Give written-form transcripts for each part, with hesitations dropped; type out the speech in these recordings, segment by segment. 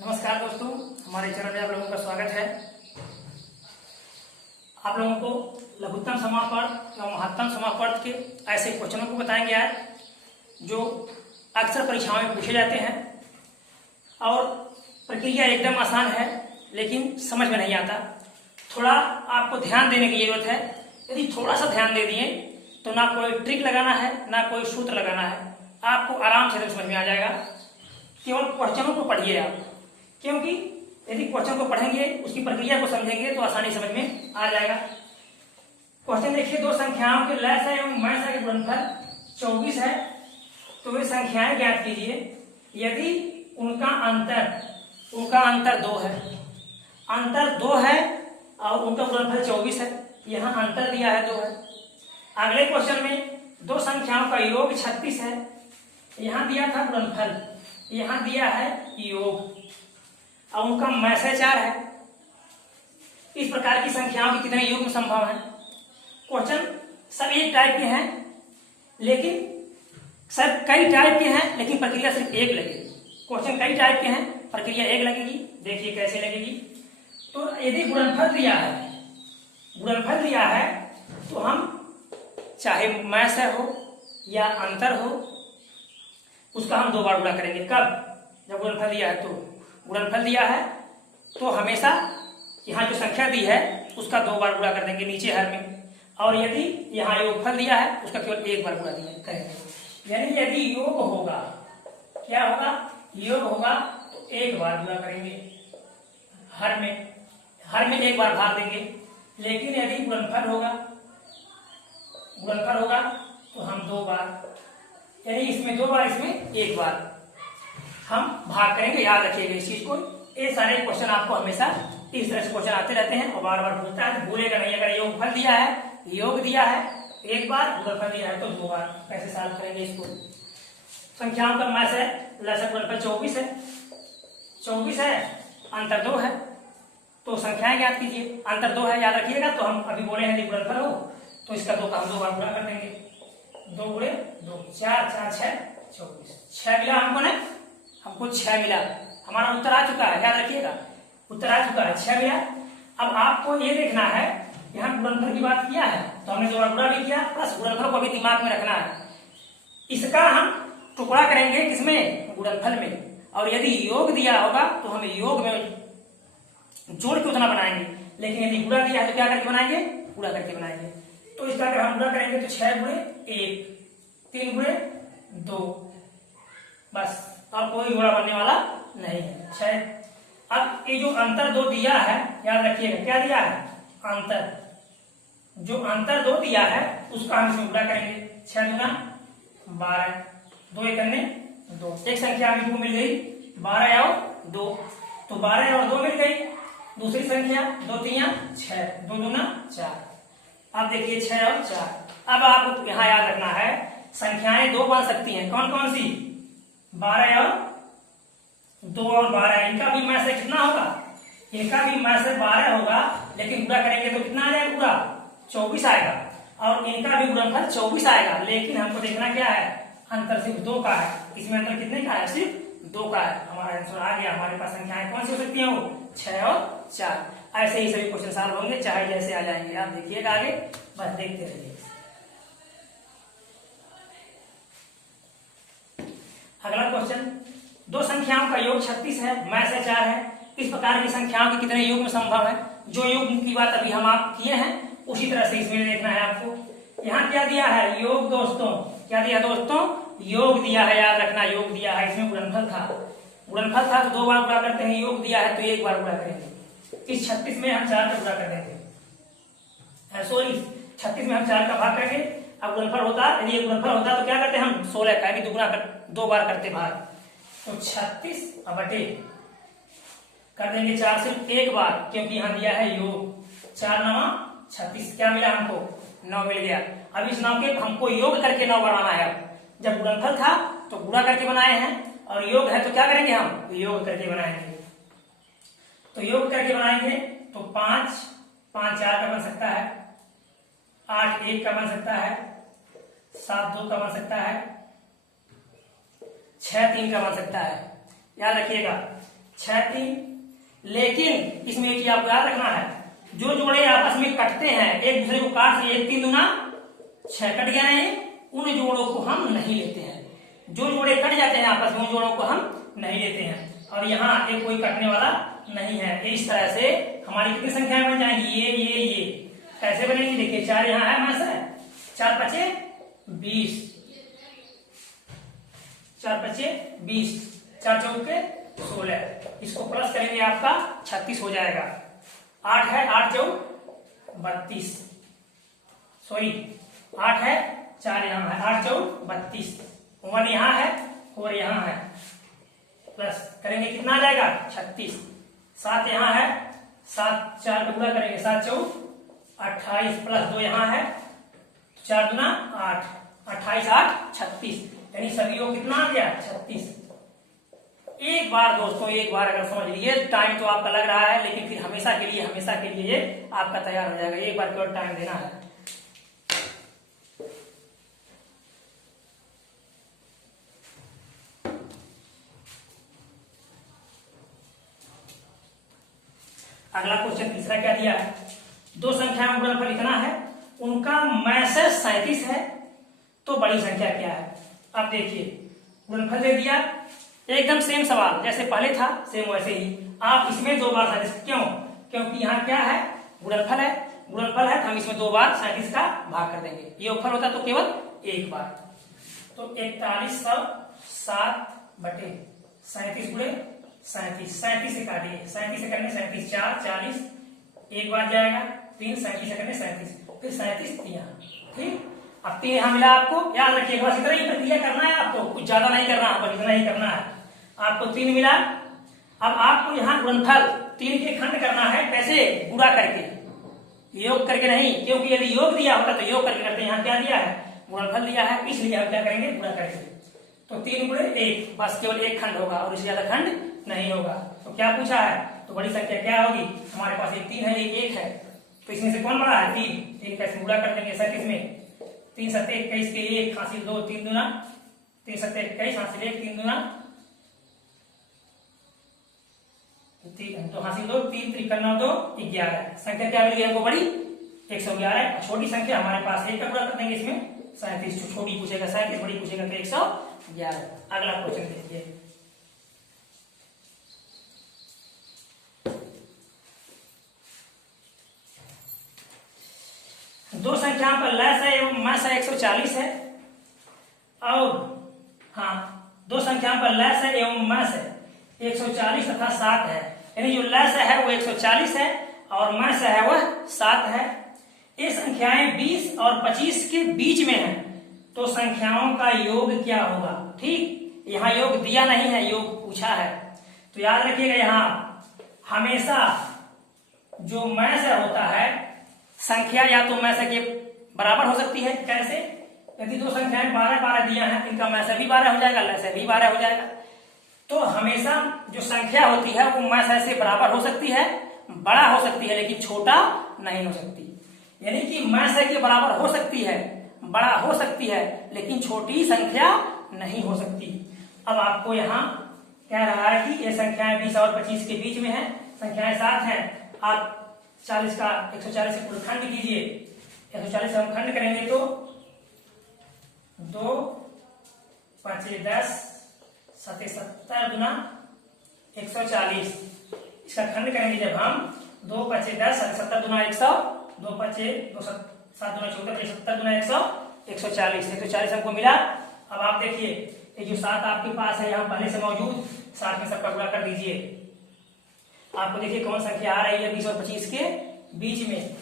नमस्कार दोस्तों, हमारे चैनल में आप लोगों का स्वागत है। आप लोगों को लघुत्तम समापवर्त एवं महत्तम समापवर्त के ऐसे क्वेश्चनों को बताएंगे आज जो अक्सर परीक्षाओं में पूछे जाते हैं और प्रक्रिया एकदम आसान है लेकिन समझ में नहीं आता। थोड़ा आपको ध्यान देने की जरूरत है। यदि थोड़ा सा ध्यान दे दिए तो ना कोई ट्रिक लगाना है ना कोई सूत्र लगाना है, आपको आराम से समझ में आ जाएगा। केवल क्वेश्चनों को पढ़िए आप, क्योंकि यदि क्वेश्चन को पढ़ेंगे उसकी प्रक्रिया को समझेंगे तो आसानी समझ में आ जाएगा। क्वेश्चन देखिए, दो संख्याओं के लसाअ एवं मसाअ का गुणनफल 24 है तो वे संख्याएं ज्ञात कीजिए यदि उनका अंतर 2 है। अंतर 2 है और उनका गुणनफल 24 है। यहाँ अंतर दिया है 2 है। अगले क्वेश्चन में दो संख्याओं का योग 36 है। यहाँ दिया था गुणनफल, यहाँ दिया है योग और उनका मसाअ 4 है। इस प्रकार की संख्याओं के कितने योग संभव है? क्वेश्चन सब एक टाइप के हैं लेकिन सब कई टाइप के हैं लेकिन प्रक्रिया सिर्फ एक लगेगी। क्वेश्चन कई टाइप के हैं, प्रक्रिया एक लगेगी। देखिए कैसे लगेगी। तो यदि गुणनफल दिया है तो हम चाहे मसाअ हो या अंतर हो उसका हम 2 बार गुणा करेंगे। कब? जब गुणनफल दिया है तो गुणनफल दिया है तो हमेशा यहाँ जो संख्या दी है उसका 2 बार गुणा कर देंगे नीचे हर में, और यदि यहाँ योगफल दिया है उसका केवल 1 बार गुणा करेंगे। यानी यदि योग होगा, क्या होगा? योग होगा तो 1 बार गुणा करेंगे हर में 1 बार भाग देंगे। लेकिन यदि गुणनफल होगा तो हम 2 बार, यानी इसमें 2 बार इसमें 1 बार हम भाग करेंगे। याद रखिएगा इस चीज को। ये सारे क्वेश्चन आपको हमेशा इस तरह से क्वेश्चन आते रहते हैं और बार बार पूछता है तो भूलेगा नहीं। अगर योगफल दिया है, योग दिया है 1 बार, गुणनफल दिया है तो 2 बार। कैसे सॉल्व करेंगे इसको? संख्याओं का मसाअ लसाअ गुणनफल 24 है। 24 है, अंतर 2 है तो संख्याएं ज्ञात कीजिए। अंतर 2 है, याद रखिएगा। तो हम अभी बोले हैं यदि गुणनफल हो तो इसका 2 का हम 2 बार गुणा कर देंगे। 2 गुणे 2, 4 4 6 24। 6 मिला हमको 6 मिला। हमारा उत्तर आ चुका है, याद रखिएगा। उत्तर आ चुका है, 6 मिला। अब आपको ये देखना है, यहाँ गुणनफल की बात किया है तो हमने 2 बार गुणा भी किया, प्लस गुणनफल को भी दिमाग में रखना है। इसका हम टुकड़ा करेंगे किसमें? गुणनफल में। और यदि योग दिया होगा तो हम योग में जोड़ के उतना बनाएंगे, लेकिन यदि गुणा दिया है तो क्या करके बनाएंगे? गुणा करके बनाएंगे। तो इसका अगर हम गुणा करेंगे तो 6 गुणे 1, 3 गुणे 2, बस, और कोई जोड़ा बनने वाला नहीं है। 6। अब ये जो अंतर 2 दिया है, याद रखिएगा क्या दिया है? अंतर। जो अंतर 2 दिया है उसका हम इसमें गुणा करेंगे। 6 दूना 12, 2 एकन्ने 2। एक संख्या हमें 2 मिल गई, 12 और 2, तो 12 और 2 मिल गई। दूसरी संख्या 2 3 6, 2 दूना 4। अब देखिए 6 और 4। अब आपको यहाँ याद रखना है संख्याएं 2 बन सकती हैं। कौन कौन सी? 12 और 2 और 12। इनका भी मसाअ कितना होगा? इनका भी मसाअ 12 होगा, लेकिन गुणा करेंगे तो कितना आ जाएगा? पूरा 24 आएगा। और इनका भी गुणनफल 24 आएगा। लेकिन हमको देखना क्या है? अंतर सिर्फ 2 का है। इसमें अंतर कितने का है? सिर्फ 2 का है। हमारा आंसर आ गया। हमारे पास संख्याएं कौन सी हो सकती हैं? वो 6 और 4। ऐसे ही सभी क्वेश्चन सॉल्व होंगे, चाहे जैसे आ जाएंगे। आप देखिएगा आगे, बस देखते रहिए। अगला क्वेश्चन, दो संख्याओं का योग 36 है, मसाअ 4 है। इस प्रकार की संख्याओं के कितने योग में संभव है? जो योग की बात अभी हम आप किए हैं उसी तरह से इसमें देखना है आपको। यहाँ क्या दिया है? योग दोस्तों। क्या दिया दोस्तों? योग दिया है, याद रखना। योग दिया है, इसमें गुणनफल था तो 2 बार गुणा करते हैं। योग दिया है तो 1 बार गुणा करेंगे। इस 36 में हम 4 का गुणा कर देंगे। सॉरी, 36 में हम 4 का भाग करेंगे। अब गुणनफल होता, यदि ये गुणनफल होता तो क्या करते हम? 16 का भी 2 बार करते भाग। तो 36 बटे कर देंगे 4 सिर्फ 1 बार, क्योंकि यहाँ दिया है योग। 4 9 36। क्या मिला हमको? 9 मिल गया। अब इस 9 के हमको योग करके 9 बनाना है। जब गुणनफल था तो गुणा करके बनाए हैं, और योग है तो क्या करेंगे? हम योग करके बनाएंगे। तो योग करके बनाएंगे तो 5 5 4 का बन सकता है, 8 1 का बन सकता है, 7 2 का बन सकता है, 6 3 का बन सकता है। याद रखिएगा 6 3। लेकिन इसमें एक आपको याद रखना है, जो जोड़े आपस में कटते हैं, एक दूसरे को काट से 1 3 दूना 6 कट गया है, उन जोड़ों को हम नहीं लेते हैं। जो जोड़े कट जाते हैं आपस में, उन जोड़ों को हम नहीं लेते हैं। और यहाँ एक कोई कटने वाला नहीं है। इस तरह से हमारी कितनी संख्याएं बन जाएंगी? ये कैसे बनेगी? देखिए 4 यहाँ है, मास है, 4 पचे 20, 4 पचे 20, 4 चौके 16। इसको प्लस करेंगे आपका 36 हो जाएगा। 8 है, 8 चौक 32, सॉरी 8 है, 4 यहाँ है, 8 चौक 32, 1 यहाँ है, 4 यहाँ है, प्लस करेंगे कितना आ जाएगा? 36। 7 यहाँ है, 7 4 को पूरा करेंगे, 7 चौक 28, प्लस 2 यहाँ है, 4 दूना 8, 28 8 36, यानी सभी को कितना आ गया? 36। एक बार दोस्तों, एक बार अगर समझ लीजिए, टाइम तो आपका लग रहा है, लेकिन फिर हमेशा के लिए ये आपका तैयार हो जाएगा। एक बार केवल टाइम देना है। अगला क्वेश्चन तीसरा क्या दिया है? दो संख्याओं का गुणनफल इतना है, उनका मैसेज 37 है, तो बड़ी संख्या क्या है? अब देखिए गुणनफल दे दिया, एकदम सेम सवाल जैसे पहले था, सेम वैसे ही। आप इसमें 2 बार 37, क्यों? क्योंकि यहाँ क्या है? गुणनफल है। गुणनफल है तो हम इसमें 2 बार 37 का भाग कर देंगे। योगफल होता तो केवल एक बार। तो 4107 बटे 37 गुणे 37, 37 से काटिए, 37 से करने 37 4 40, एक बार जाएगा 3, 37 से करने 37, फिर 37 यहाँ, ठीक। अब 3 यहाँ मिला आपको, याद रखिएगा, बस इतना ही प्रक्रिया करना है आपको, कुछ ज्यादा नहीं करना है, बस इतना ही करना है। आपको 3 मिला। अब आपको यहाँ गुणनफल 3 के खंड करना है, कैसे? गुणा करके, योग करके नहीं, क्योंकि यदि योग दिया होता तो योग करके करते। यहाँ क्या दिया है? गुणनफल दिया है, इसलिए हम क्या करेंगे? गुणा करेंगे। तो 3 गुणे 1, बस केवल एक खंड होगा और इससे ज्यादा खंड नहीं होगा। तो क्या पूछा है? तो बड़ी संख्या क्या होगी? हमारे पास एक 3 है, एक 1 है, तो इसमें से कौन बड़ा है? 3 कैसे गुणा कर देंगे? 37 में 3 7 21 के 1 हासिल 2, 3 दूना 3 7 21 हासिल 1, 3 दूना 3, तो हासिल 2, 3 3 9 2 11। संख्या क्या मिली हमको? बड़ी 111। छोटी संख्या हमारे पास 1 का गुणा कर देंगे इसमें 37, छोटी पूछेगा 37, बड़ी पूछेगा तो 111। अगला क्वेश्चन देखिए, दो संख्याओं पर लस है एवं मस है 140 है, और दो संख्याओं पर लस है एवं मस है 140 तथा 7 है, यानी जो लस है वो 140 है और मस है वह 7 है। ये संख्याएं 20 और 25 के बीच में है, तो संख्याओं का योग क्या होगा? ठीक, यहाँ योग दिया नहीं है, योग पूछा है। तो याद रखिएगा, यहाँ हमेशा जो मैस होता है, संख्या या तो मैस के बराबर हो सकती है। कैसे? यदि दो संख्याएं 12 12 दिया है, इनका मैस भी 12 हो जाएगा, लस भी 12 हो जाएगा। तो हमेशा जो संख्या होती है वो मैस से बराबर हो सकती है, बड़ा हो सकती है, लेकिन छोटा नहीं हो सकती। यानी कि मैस के बराबर हो सकती है, बड़ा हो सकती है, लेकिन छोटी संख्या नहीं हो सकती। अब आपको यहाँ कह रहा है कि ये संख्याएं 20 और 25 के बीच में है, संख्याएं 7 हैं। आप 40 का 140 से पूरा खंड कीजिए, 140 से हम खंड करेंगे तो 2 5 10 7 70 गुना 140, इसका खंड करेंगे जब हम 2 5 10 70 गुना 100, 2 5 2 7 गुना 14, 70 गुना 100, 140 हमको मिला। अब आप देखिए, ये जो 7 आपके पास है यहाँ पहले से मौजूद, 7 में सबका गुणा कर दीजिए। आपको देखिए कौन संख्या आ रही है 20 और 25 के बीच में।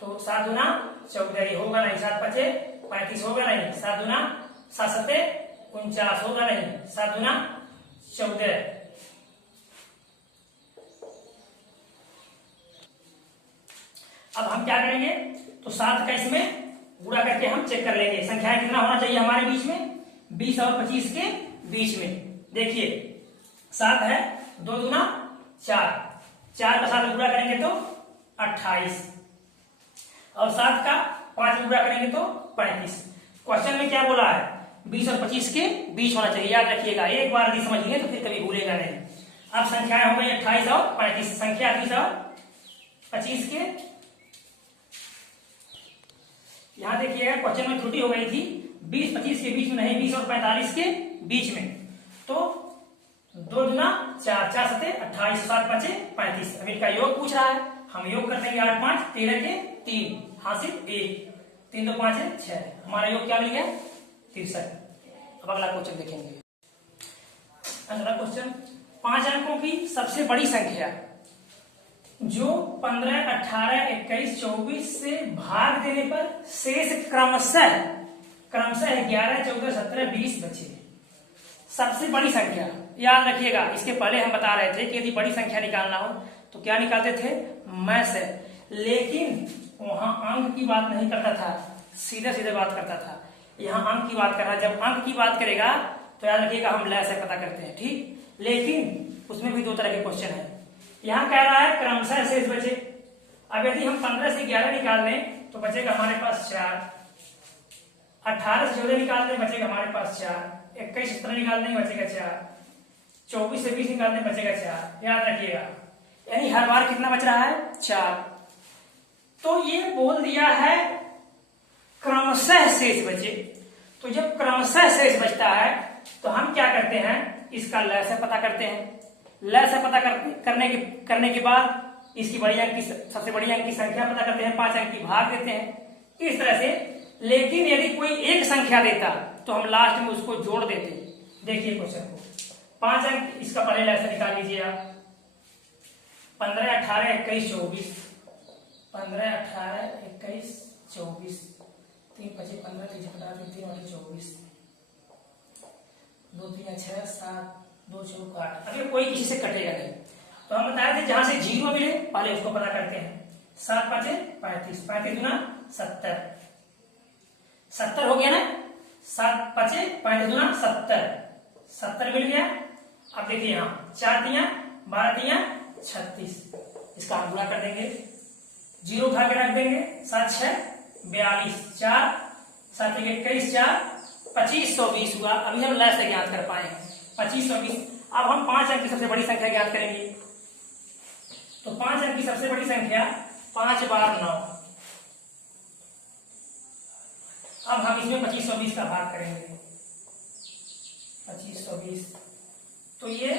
तो 7 गुना 14 होगा नहीं, 7 5 35 होगा नहीं, 7 गुना 7 7 49 होगा नहीं, 7 गुना 14। अब हम क्या करेंगे? तो 7 का इसमें गुणा करके हम चेक कर लेंगे संख्याएं कितना होना चाहिए हमारे बीच में, 20 और 25 के बीच में। देखिए 7 है, 2 दूना 4, 4 का 7 गुणा करेंगे तो 28, और 7 का 5 गुणा करेंगे तो 35। क्वेश्चन में क्या बोला है? 20 और 25 के बीच होना चाहिए, याद रखिएगा। एक बार यदि समझिए तो फिर कभी भूलेगा नहीं। अब संख्याएं हो गई 28 और 35, संख्या 20 और 25 के। यहां देखिएगा क्वेश्चन में त्रुटि हो गई थी, 20-25 के बीच में नहीं, 20 और 45 के बीच में। तो 2 दूना 4, 4 सते 28, 7 5 35। अब इनका योग पूछ रहा है, हम योग कर देंगे 8 5 13 के 3 हासिल 1, 3 2 5 6, हमारा योग क्या मिल गया 63। अब अगला क्वेश्चन देखेंगे। अगला क्वेश्चन, 5 अंकों की सबसे बड़ी संख्या जो 15, 18, 21, 24 से भाग देने पर शेष क्रमशः 11, 14, 17, 20 बचे। सबसे बड़ी संख्या याद रखिएगा, इसके पहले हम बता रहे थे कि यदि बड़ी संख्या निकालना हो तो क्या निकालते थे, मैं से, लेकिन वहां अंक की बात नहीं करता था, सीधे सीधे बात करता था। यहाँ अंक की बात कर रहा है, जब अंक की बात करेगा तो याद रखिएगा हम लय से पता करते हैं, ठीक। लेकिन उसमें भी 2 तरह के क्वेश्चन है। यहाँ कह रहा है क्रमशः शेष बचे। अब यदि हम 15 से 11 निकाल लें तो बचेगा हमारे पास 4, 18 से 14 निकाल दें बचेगा हमारे पास 4, 21 से 17 निकाल देंगे बचेगा 4, 24 से 20 निकाल दें बचेगा 4। याद रखिएगा, यानी हर बार कितना बच रहा है 4। तो ये बोल दिया है क्रमशः शेष बचे। तो जब क्रमशः शेष बचता है तो हम क्या करते हैं, इसका लय से पता करते हैं। लय से पता करने के बाद इसकी बड़ी अंक की, सबसे बड़ी अंक की संख्या पता करते हैं, 5 अंक की भाग देते हैं इस तरह से। लेकिन यदि कोई एक संख्या देता तो हम लास्ट में उसको जोड़ देते। देखिए क्वेश्चन को, 5 अंक इसका पहले लय से निकाल लीजिए आप। 15, 18, 21, 24, 15, 18, 21, 24, 3 5 15, 3 15, 3 3 24, 2 3 6 7, 2 4 8। अब ये कोई किसी से कटेगा नहीं, तो हम बताए थे जहां से 0 मिले पहले उसको पता करते हैं। 7 5 35, 35 दूना 70, 70 हो गया ना, 7 5 35 दूना 70, 70 मिल गया। अब देखिए यहाँ 4 तिया 12 तिया 36, इसका हम गुणा कर देंगे, 0 उठा के रख देंगे, 7 6 42, 4 7 21, 4 2520 हुआ। अभी हम लय से ज्ञात कर पाए 2520। अब हम 5 अंक की सबसे बड़ी संख्या ज्ञात करेंगे। तो 5 अंक की सबसे बड़ी संख्या 5 बार 9। अब हम इसमें 2520 का भाग करेंगे, 2520। तो ये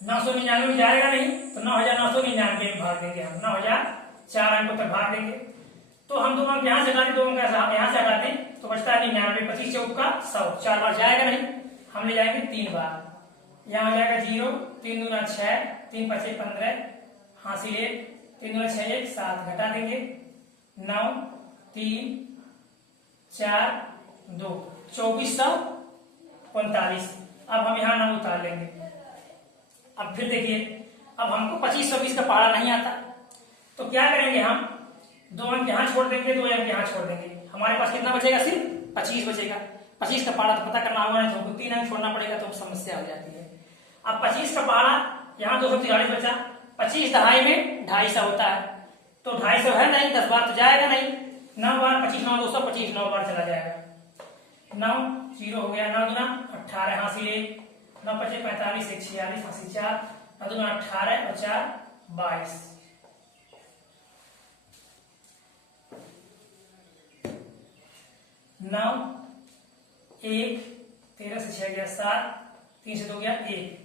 999 में जाएगा नहीं, तो 9999 में भाग देंगे हम, 9000 4 अंकों तक भाग देंगे। तो हम 2 अंक यहाँ से हटाते, 2 अंक यहाँ से हटाते तो बचता है 99, 25 चौक का 100, 4 बार जाएगा नहीं, हम ले जाएंगे 3 बार। यहाँ हो जाएगा 0, 3 दूना 6, 3 5 15 हासिल 1, 3 दूना 6 1 7, घटा देंगे 9 3 4 2, 2449। अब हम यहाँ 9 उतार लेंगे। अब फिर देखिए, अब हमको 2520 का पहाड़ा नहीं आता, तो क्या करेंगे हम, 2 अंक यहाँ छोड़ देंगे, 2 अंक यहाँ छोड़ देंगे, हमारे पास कितना बचेगा, सिर्फ 25 बचेगा। 25 का पहाड़ा तो पता करना होगा ना, तो हमको 3 अंक छोड़ना पड़ेगा, तो समस्या हो जाती है। अब 25 का पहाड़ा यहाँ 243 बचा, 25 दहाई में 250 होता है, तो 250 है नहीं, 10 बार तो जाएगा नहीं, 9 बार 25 9 225, 9 बार चला जाएगा, 9 0 हो गया, 9 दूना 18 हासिल 1, 9 5 45 1 46 हासिल 4, 9 दूना 18 और 4 22। 9 1 13 से 6 गया 7, 3 से 2 गया 1,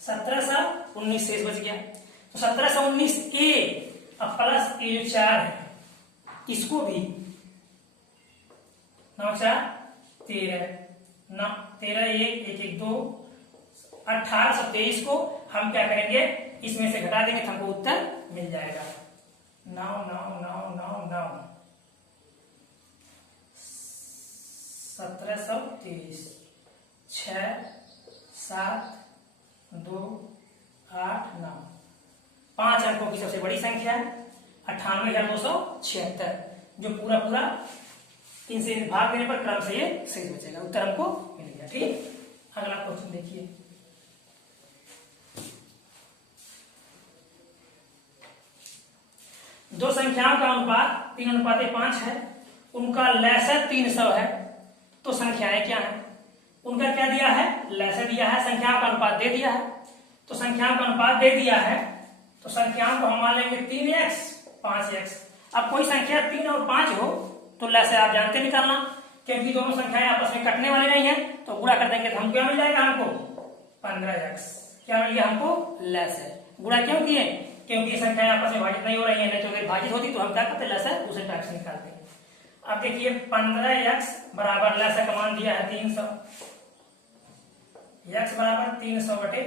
1719 शेष बच गया। तो 1719 ए, अब प्लस ये जो 4 है इसको भी 9 4 13, 9 13 1 1 1 2, 1823 को हम क्या करेंगे, इसमें से घटा देंगे तो हमको उत्तर मिल जाएगा 9 9 9 9 9 1723, 6 7 2 8 9। 5 अंकों की सबसे बड़ी संख्या है 98,276, जो पूरा पूरा इनसे भाग देने पर क्रम से ये शेष बचेगा, उत्तर हमको मिल गया। ठीक, अगला क्वेश्चन देखिए। दो संख्याओं का अनुपात 3:5 है, उनका लसर 300 है, तो संख्याएं क्या है। उनका क्या दिया है, लैसे दिया है, संख्याओं का अनुपात दे दिया है। तो संख्याओं का अनुपात दे दिया है तो संख्याओं को हम मान लेंगे 3x 5x। अब कोई संख्या 3 और 5 हो तो लैसे आप जानते निकालना, क्योंकि दोनों संख्याएं आपस में कटने वाली नहीं है, तो गुणा कर देंगे तो हम क्या मिल जाएगा, हमको 15x। क्या मिल गया हमको, लैसे। गुणा क्यों किए, क्योंकि ये संख्याएं आपस में भाजित नहीं हो रही है, नहीं तो अगर भाजित होती तो हम क्या करते, लैसे दूसरे टाइप से निकालते। अब देखिए 15x बराबर लैसे का मान दिया है 300, x बराबर 300 बटे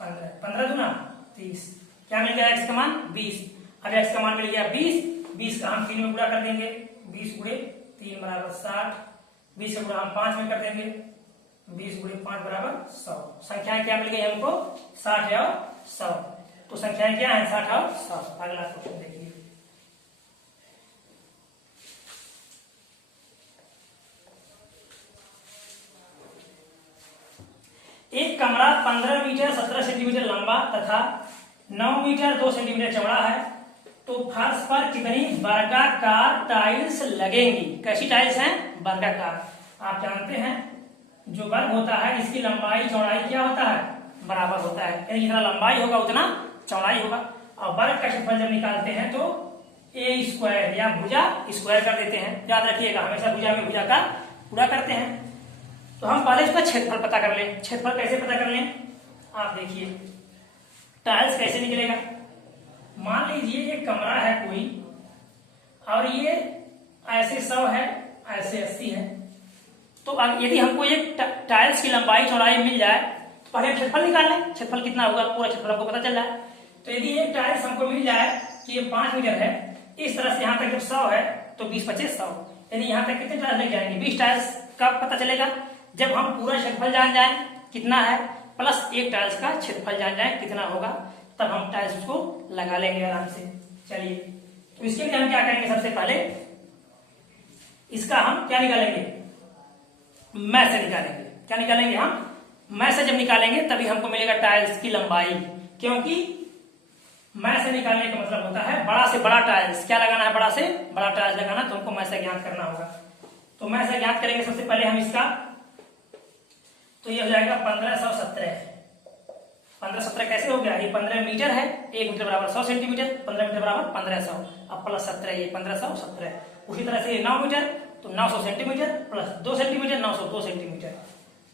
15, 15 दूना 30, क्या मिल गया x का मान 20। अब x का मान मिल गया 20 का हम 3 में गुणा कर देंगे, 20 गुणे 3 बराबर 60, 20 का गुणा हम 5 में कर देंगे, 20 गुणे 5 बराबर 100। संख्याएं क्या मिल गई हमको, 60 और 100। तो संख्याएं क्या है, 60 और 100। अगला क्वेश्चन देखिए, एक कमरा 15 मीटर 17 सेंटीमीटर लंबा तथा 9 मीटर 2 सेंटीमीटर चौड़ा है, तो फर्श पर कितनी वर्गाकार टाइल्स लगेंगी। कैसी टाइल्स हैं, वर्गाकार। आप जानते हैं जो वर्ग होता है इसकी लंबाई चौड़ाई क्या होता है, बराबर होता है, यानी जितना लंबाई होगा उतना चौड़ाई होगा। और वर्ग का क्षेत्रफल जब निकालते हैं तो ए स्क्वायर या भुजा स्क्वायर कर देते हैं, याद रखिएगा, हमेशा भुजा में भुजा का पूरा करते हैं। तो हम पहले इसका क्षेत्रफल पता कर लें। क्षेत्रफल कैसे पता कर लें, आप देखिए टाइल्स कैसे निकलेगा। मान लीजिए ये कमरा है कोई, और ये ऐसे 100 है, ऐसे 80 है, तो यदि हमको एक टाइल्स की लंबाई चौड़ाई मिल जाए तो पहले क्षेत्रफल निकाल लें, क्षेत्रफल कितना होगा, पूरा क्षेत्रफल हमको पता चल जाए। तो यदि एक टाइल्स हमको मिल जाए कि ये 5 मीटर है, इस तरह से यहाँ तक जब 100 है तो 20 25 100, यानी यहाँ तक कितने टाइल्स लग जाएंगे, 20 टाइल्स। कब पता चलेगा, जब हम पूरा क्षेत्रफल जान जाए कितना है, प्लस एक टाइल्स का क्षेत्रफल जान जाए कितना होगा, तब हम टाइल्स को लगा लेंगे आराम से। चलिए, तो इसके लिए हम क्या करेंगे, सबसे पहले इसका हम क्या निकालेंगे, मैं से निकालेंगे। क्या निकालेंगे हम, मैं से जब निकालेंगे तभी हमको मिलेगा टाइल्स की लंबाई, क्योंकि मैं से निकालने का मतलब होता है बड़ा से बड़ा टाइल्स क्या लगाना है, बड़ा से बड़ा टाइल्स लगाना, तो हमको मैं से ज्ञात करना होगा। तो मैं से ज्ञात करेंगे सबसे पहले हम इसका, तो ये हो जाएगा 1517। 1517 कैसे हो गया, ये 15 मीटर है, 1 मीटर बराबर 100 सेंटीमीटर, 15 मीटर बराबर 1500, अब प्लस 17 ये 1517। उसी तरह से ये 9 मीटर तो 900 सेंटीमीटर प्लस 2 सेंटीमीटर 902 सेंटीमीटर,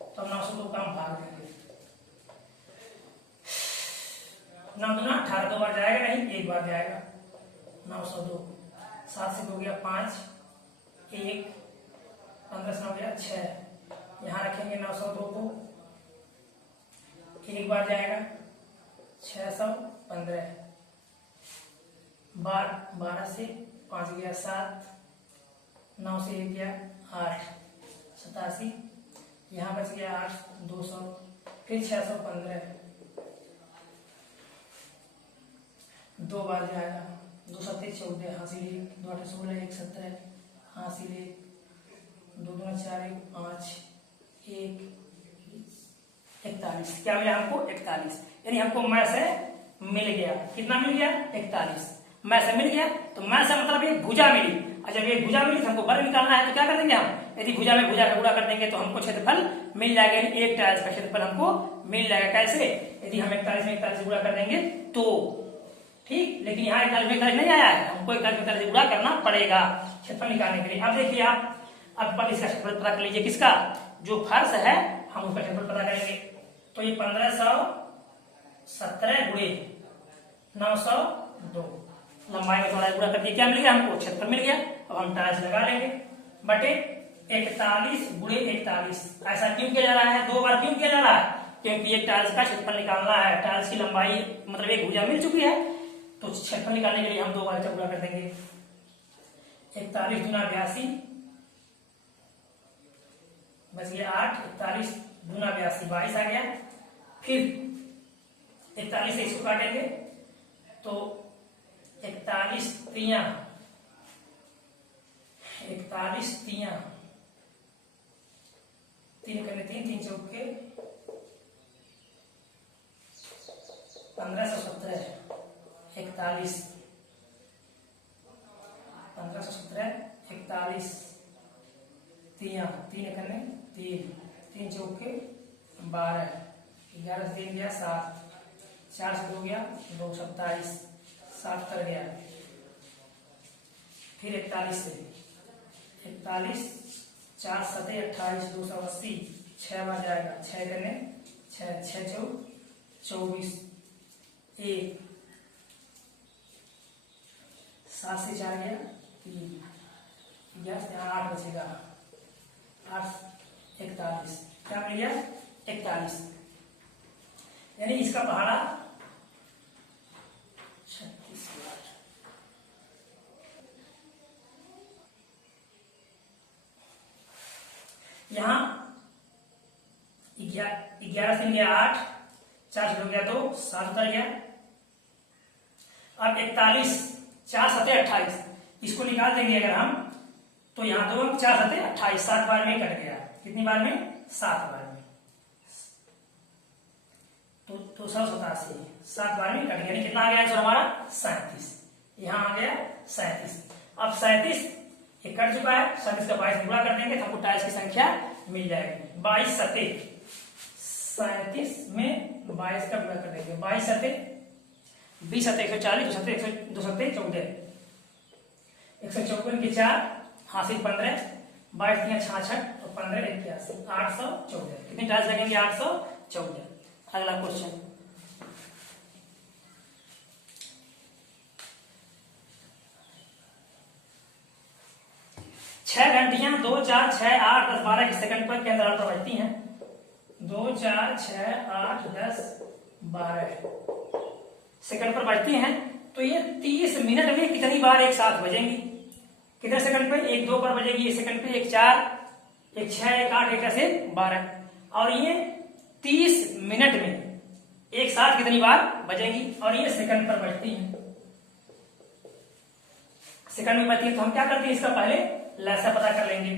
तो 902 का हम भाग देंगे, 9 दूना 18, 2 बार जाएगा नहीं, एक बार जाएगा, 902, 7 से 2 गया 5, 1, 15 से 9 गया 6, यहाँ रखेंगे 902 को, एक बार जाएगा 615, 12 से 5 गया 7, 9 से 1 गया 8, 87, यहाँ बच गया 8, 200, फिर 615, 2 बार जाएगा, 2 7 14, हासिल 1, 2 8 16, 1 17, हासिल 1, 2 2 4 1 5, 1 41। क्या मिला हमको, 41, यानी हमको मैं से मिल गया, कितना मिल गया, 41। मैं से मिल गया, तो मैं से मतलब एक भुजा मिली, और जब ये भुजा मिली तो हमको वर्ग निकालना है, तो क्या कर देंगे हम, यदि भुजा में भुजा का गुणा कर देंगे तो हमको क्षेत्रफल मिल जाएगा, यानी एक टाइल्स का क्षेत्रफल हमको मिल जाएगा। कैसे, यदि हम 41 में 41 गुणा कर देंगे तो ठीक, लेकिन यहाँ 41 में 41 नहीं आया है, हमको 41 में 41 गुणा करना पड़ेगा क्षेत्रफल निकालने के लिए। अब देखिए आप, अब इसका क्षेत्रफल पता कर लीजिए, किसका, जो फर्श है हम उसका क्षेत्रफल पता करेंगे। तो ये 1517 गुणे 902, लंबाई में चौड़ाई गुणा करके क्या मिल गया हमको, क्षेत्रफल मिल गया। अब हम टाइल्स लगा लेंगे, बटे 41 गुणे 41। ऐसा क्यों किया जा रहा है, 2 बार क्यों किया जा रहा है, क्योंकि एक टाइल्स का क्षेत्रफल निकालना है, टाइल्स की लंबाई मतलब एक भुजा मिल चुकी है, तो क्षेत्रफल निकालने के लिए हम 2 बार गुणा कर देंगे। 41 दूना 82, बच गया 8, 41 दूना 82 22 आ गया। फिर 41 से इसको काटेंगे तो 41 तिया 3 करने 3 3 चौके 1517 41 1517 41 3 करने 3 3 चौके 12, 11 से 3 गया 7, 4 से 2 गया 2, 27, 7 कर गया, फिर 41 से 41, 4 7 28, 280, 6 बार जाएगा, 6 करने 6 6 24, 1, 7 से 4 गया 3, 8 बचेगा, 8 41, क्या मिल गया 41, यानी इसका पहाड़ा 36 वाट। यहाँ 11 से गया 8, 4 से 2 गया 2, 7 उतर गया। अब 41, 4 7 28, इसको निकाल देंगे अगर हम, तो यहाँ 2 4 7 28, 7 बार में कट गया, कितनी बार में 7 बार में, तो 187, 7 बार में कट गया, यानी कितना आ गया आंसर हमारा 37, यहाँ आ गया 37। अब 37 ये कट चुका है, 37 का 22 गुणा कर देंगे तो हमको टाइल्स की संख्या मिल जाएगी, 22 सते 37 में 22 का गुणा कर देंगे, 22 सते 20 सते 140, 2 सते 14, 154 के 4 हासिल 15, 22 दिया 66 और 15 81, 814, कितनी टाइल्स लगेंगे 814। अगला क्वेश्चन, छह घंटियां 2 4 6 8 10 12 के सेकंड पर के अंतराल पर बजती हैं, 2 4 6 8 10 12 सेकंड पर बजती हैं, तो ये 30 मिनट में कितनी बार एक साथ बजेंगी, कितने सेकंड पे, 1 2 पर बजेगी, 1 सेकंड पे 1 4 1 6 1 8 1 से 12, और ये 30 मिनट में एक साथ कितनी बार बजेगी, और ये सेकंड पर बजती हैं, सेकंड में बजती है। तो हम क्या करते हैं, इसका पहले लसा पता कर लेंगे,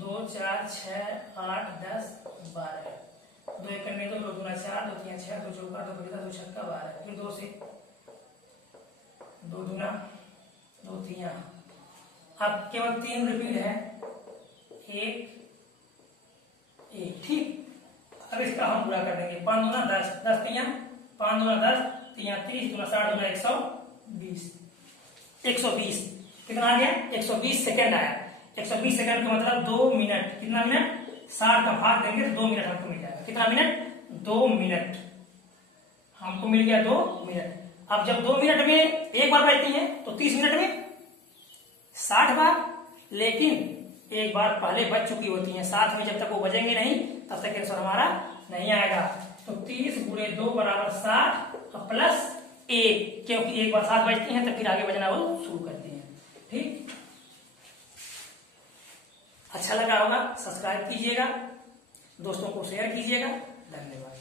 2 4 6 8 10 12, 2 1 करने 2 2 दूना 4, 2 3 6, 2 चौका 2 पचीसा 2 छक्का 12, फिर 2 से 2 दूना 2 3, अब केवल 3 रिपीट है, 1 1, ठीक। अब इसका हम पूरा कर देंगे, 5 दूना 10, 10 3, 5 दूना 10, 3 30, दूना 60, दूना 120, 120 कितना आ गया 120 सेकंड आया, 120 सेकंड का मतलब 2 मिनट, कितना मिनट, 60 का भाग देंगे तो 2 मिनट हमको मिल जाएगा, कितना मिनट 2 मिनट हमको मिल गया, 2 मिनट। अब जब 2 मिनट में एक बार बजती है तो 30 मिनट में 60 बार, लेकिन एक बार पहले बज चुकी होती है, साथ में जब तक वो बजेंगे नहीं तब तक आंसर हमारा नहीं आएगा, तो 30 गुणे 2 बराबर 60 प्लस 1, क्योंकि एक बार 7 बजती हैं तो फिर आगे बजना वो शुरू करती हैं, ठीक। अच्छा लगा होगा, सब्सक्राइब कीजिएगा, दोस्तों को शेयर कीजिएगा, धन्यवाद।